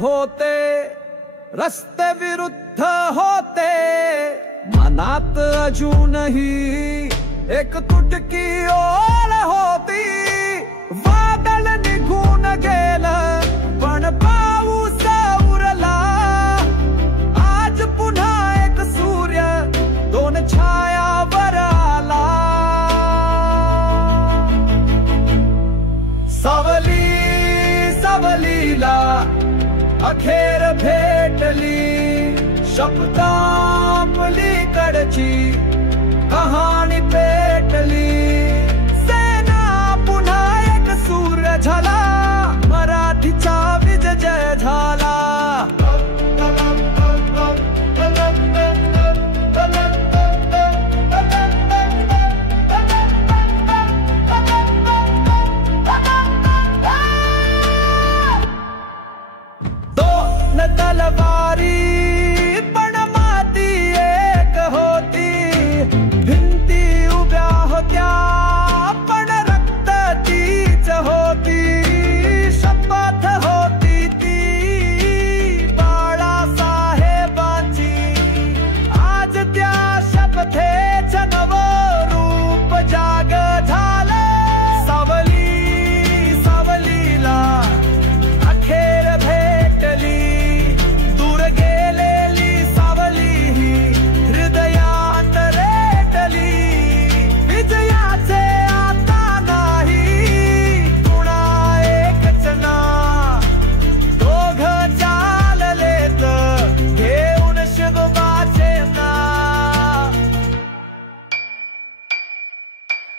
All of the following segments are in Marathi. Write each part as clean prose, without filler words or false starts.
होते, रस्ते विरुद्ध होते, मनात अजूनही एक तुटकी ओळ होती. वादळ निघून गेलं पण पाऊस उरला. आज पुन्हा एक सूर्य दोन छायावर आला. सावली सावलीला अखेर भेटली. शब्दापलीकडची कहाणी पेटली. सेना पुन्हा एक सूर्य झाला. मराठीचा विजय झाला. दोन तलवारी पण माती एक होती. भिंती उभ्या होत्या पण रक्त तीच होती. शपथ होती ती बाळासाहेबांची. आज त्या शपथेचं नवं रूप जाग झालं. सावली सावलीला अखेर भेटली. दूर गेलेली सावली ही हृदयात रेटली. विजयाचे आता नाही कुणा एकच ना. दोघ चाललेत घेऊन शिवबाचे नाव.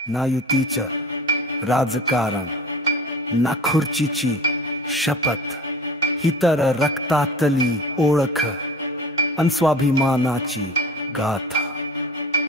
ना युतीचं राजकारण, ना खुर्चीची शपथ, ही तर रक्तातली ओळख अन स्वाभिमानाची गाथा.